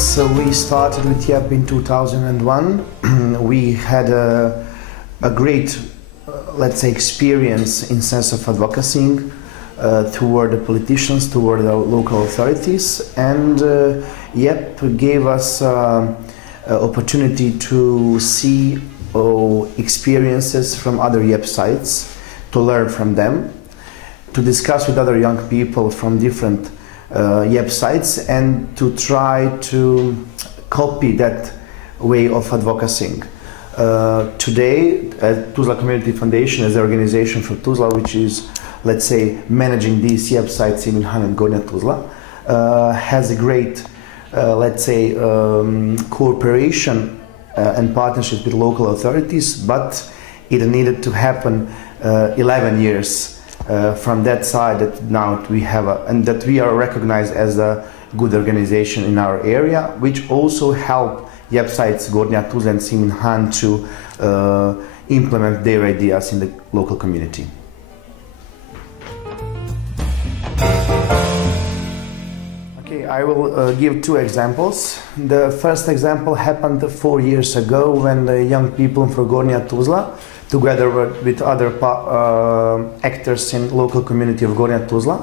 Since we started with YEPP in 2001, we had a great, let's say, experience in sense of advocacy toward the politicians, toward the local authorities, and YEPP gave us opportunity to see experiences from other YEPP sites, to learn from them, to discuss with other young people from different YEPP sites, and to try to copy that way of advocacy. Today, Tuzla Community Foundation is the organization for Tuzla, which is, let's say, managing these YEPP sites, Simin and Gornja Tuzla, has a great, let's say, cooperation and partnership with local authorities, but it needed to happen 11 years from that side, that now we have and that we are recognized as a good organization in our area, which also help YEPP sites Gornja, Tuzla and Simin to implement their ideas in the local community. Okay, I will give two examples. The first example happened 4 years ago when the young people from Gornja Tuzla, together with other actors in local community of Gornja Tuzla,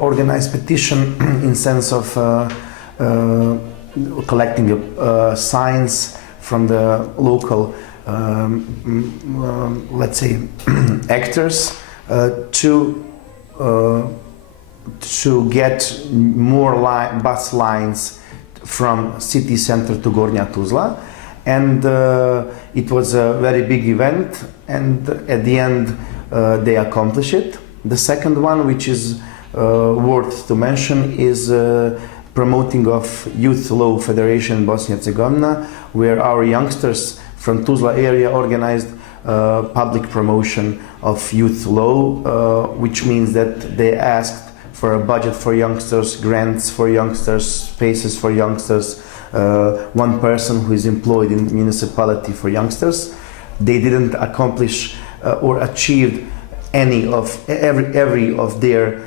organized petition in sense of collecting signs from the local, let's say, actors to get more bus lines from city center to Gornja Tuzla. And it was a very big event, and at the end they accomplished it. The second one, which is worth to mention, is promoting of Youth Law Federation in Bosnia Herzegovina, where our youngsters from Tuzla area organized public promotion of youth law, which means that they asked for a budget for youngsters, grants for youngsters, spaces for youngsters, one person who is employed in municipality for youngsters. They didn't accomplish or achieve any of every of their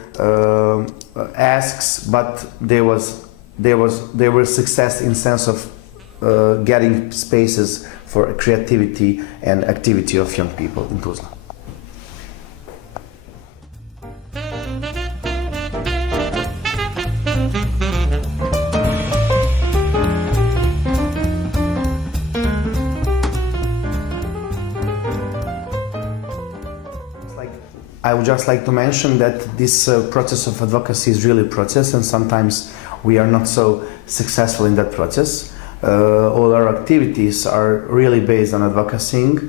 asks, but there were success in sense of getting spaces for creativity and activity of young people in Tuzla. I would just like to mention that this process of advocacy is really a process, and sometimes we are not so successful in that process. All our activities are really based on advocacy.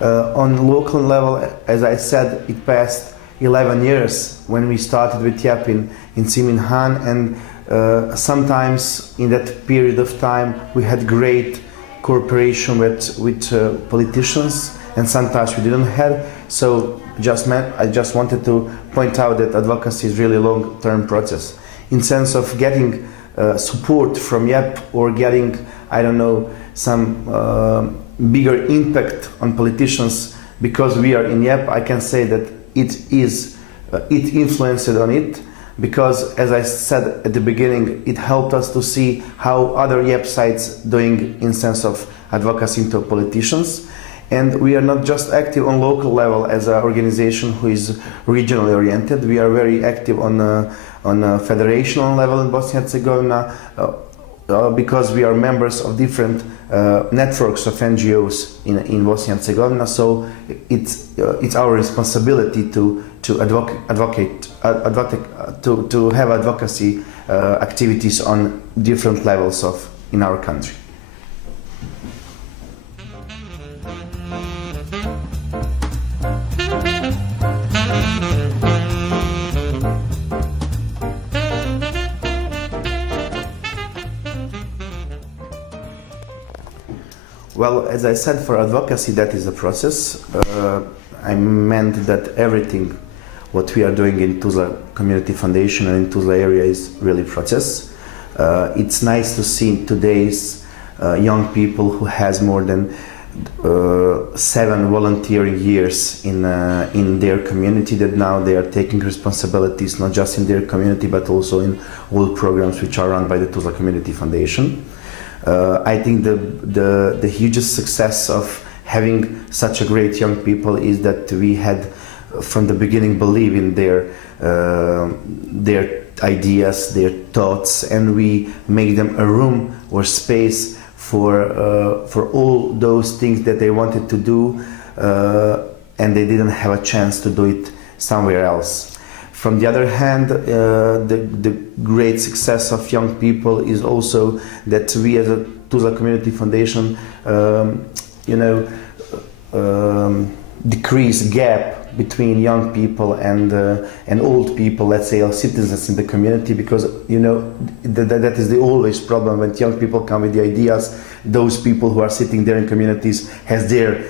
On local level, as I said, it passed 11 years when we started with YEPP in Simin, and sometimes in that period of time we had great cooperation with politicians, and sometimes we didn't have. So I just wanted to point out that advocacy is really a long-term process. In sense of getting support from YEPP or getting, I don't know, some bigger impact on politicians because we are in YEPP, I can say that it influenced on it, because as I said at the beginning, it helped us to see how other YEPP sites doing in sense of advocacy to politicians. And we are not just active on local level as an organization who is regionally oriented. We are very active on a federational level in Bosnia Herzegovina because we are members of different networks of NGOs in Bosnia Herzegovina. So it's our responsibility to have advocacy activities on different levels in our country. Well, as I said, for advocacy, that is a process. I meant that everything what we are doing in Tuzla Community Foundation and in Tuzla area is really process. It's nice to see today's young people who has more than 7 volunteering years in their community, that now they are taking responsibilities not just in their community but also in all programs which are run by the Tuzla Community Foundation. I think the hugest success of having such a great young people is that we had from the beginning believe in their ideas, their thoughts, and we make them a room or space for all those things that they wanted to do, and they didn't have a chance to do it somewhere else. From the other hand, the great success of young people is also that we as a Tuzla Community Foundation, decrease gap between young people and old people, let's say, or citizens in the community, because that is the always problem when young people come with the ideas. Those people who are sitting there in communities has their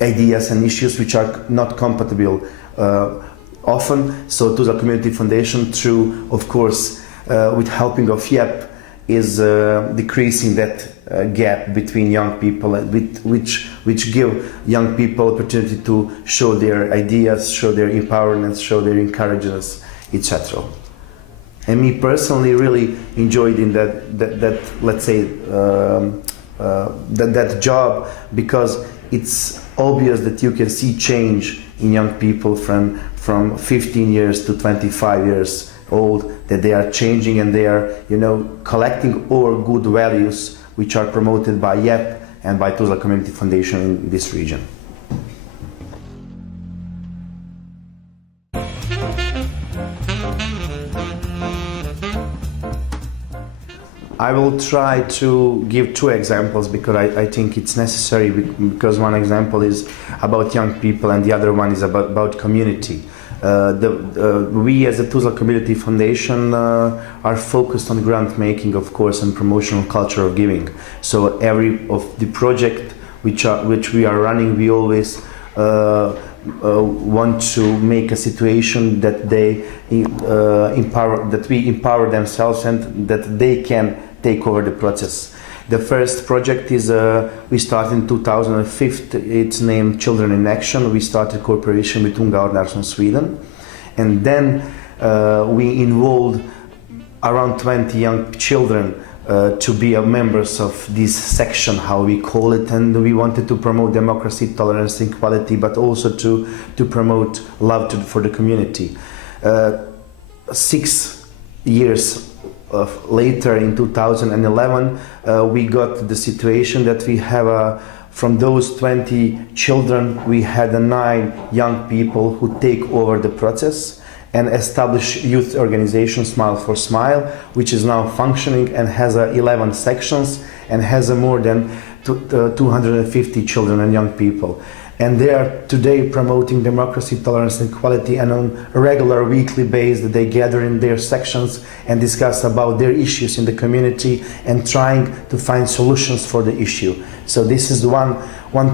ideas and issues which are not compatible often. So Tuzla Community Foundation, through of course with helping of YEPP, is decreasing that gap between young people, which give young people opportunity to show their ideas, show their empowerment, show their encouragements, etc. And me personally really enjoyed in that let's say that job, because it's obvious that you can see change in young people from 15 years to 25 years old, that they are changing and they are collecting all good values which are promoted by YEPP and by Tuzla Community Foundation in this region. I will try to give 2 examples because I think it's necessary, because one example is about young people and the other one is about community. We as the Tuzla Community Foundation are focused on grant making, of course, and promotional culture of giving. So every of the project which we are running, we always want to make a situation that they we empower themselves and that they can take over the process. The first project is we started in 2005. It's named Children in Action. We started cooperation with Unga Ordnars from Sweden, and then we involved around 20 young children to be members of this section, how we call it, and we wanted to promote democracy, tolerance, and equality, but also to promote love for the community. 6 years later, in 2011, we got the situation that we have from those 20 children, we had 9 young people who take over the process and establish youth organization Smile for Smile, which is now functioning and has 11 sections and has more than 250 children and young people. And they are today promoting democracy, tolerance, and equality, and on a regular weekly basis they gather in their sections and discuss about their issues in the community and trying to find solutions for the issue. So this is one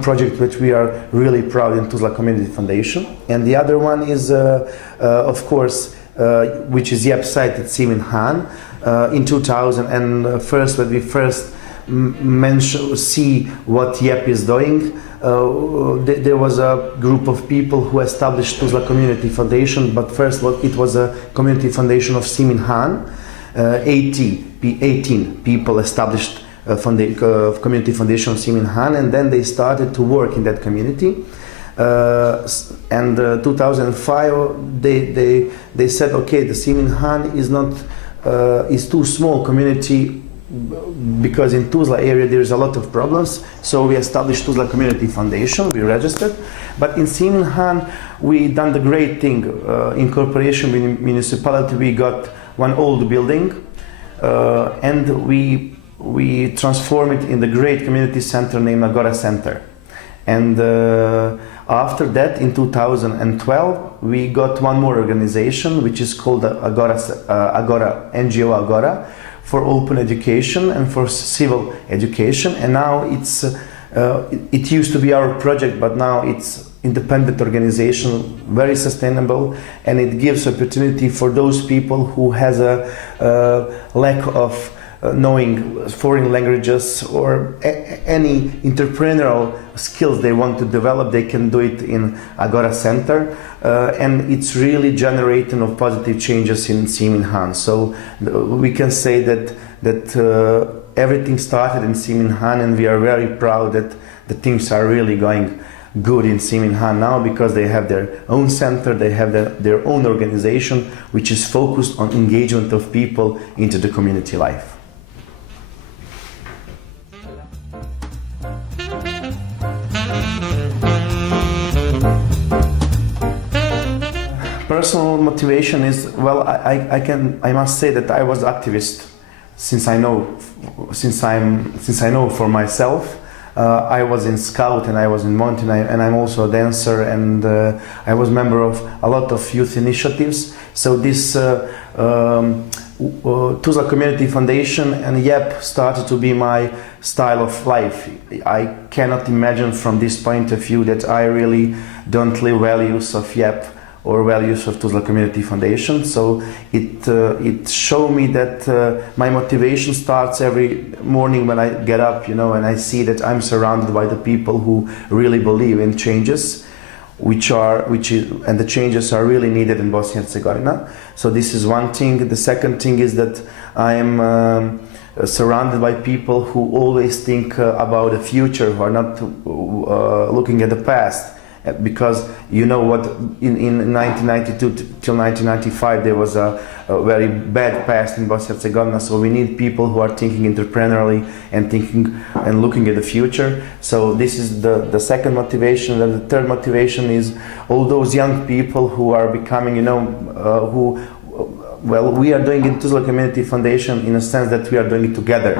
project which we are really proud in Tuzla Community Foundation. And the other one is, of course, which is YEPP site at Simin in 2000. And first, when we first see what YEPP is doing, there was a group of people who established Tuzla Community Foundation, but first it was a community foundation of Simin. 18 people established community foundation of Simin, and then they started to work in that community. And 2005 they said, okay, the Simin is too small community, because in Tuzla area there is a lot of problems, so we established Tuzla Community Foundation, we registered. But in Simin we done the great thing, in cooperation with the municipality. We got one old building and we transformed it in the great community center named Agora Center. And after that, in 2012, we got one more organization which is called Agora NGO Agora, for open education and for civil education. And now it used to be our project, but now it's independent organization, very sustainable, and it gives opportunity for those people who has a lack of knowing foreign languages or any entrepreneurial skills they want to develop, they can do it in Agora Center, and it's really generating of positive changes in Simin Han. So we can say that everything started in Simin Han, and we are very proud that the things are really going good in Simin Han now, because they have their own center, they have their own organization which is focused on engagement of people into the community life. Personal motivation is, well, I must say that I was activist since I know for myself. I was in Scout and I was in Mountain, and I'm also a dancer, and I was member of a lot of youth initiatives. So this Tuzla Community Foundation and YEPP started to be my style of life. I cannot imagine from this point of view that I really don't live values of YEPP or values of Tuzla Community Foundation. So it showed me that my motivation starts every morning when I get up, and I see that I'm surrounded by the people who really believe in changes, and the changes are really needed in Bosnia Herzegovina. So this is one thing. The second thing is that I am surrounded by people who always think about the future, who are not looking at the past. Because what, in 1992 till 1995 there was a very bad past in Bosnia Herzegovina, so we need people who are thinking entrepreneurially and thinking and looking at the future. So this is the second motivation. And the third motivation is all those young people who are becoming, we are doing in Tuzla Community Foundation in a sense that we are doing it together.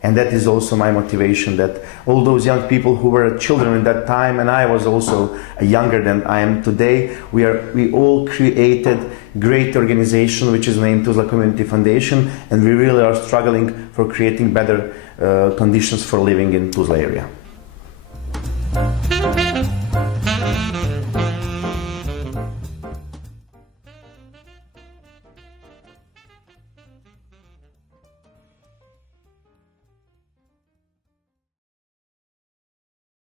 And that is also my motivation, that all those young people who were children at that time, and I was also younger than I am today, we all created great organization which is named Tuzla Community Foundation, and we really are struggling for creating better conditions for living in Tuzla area.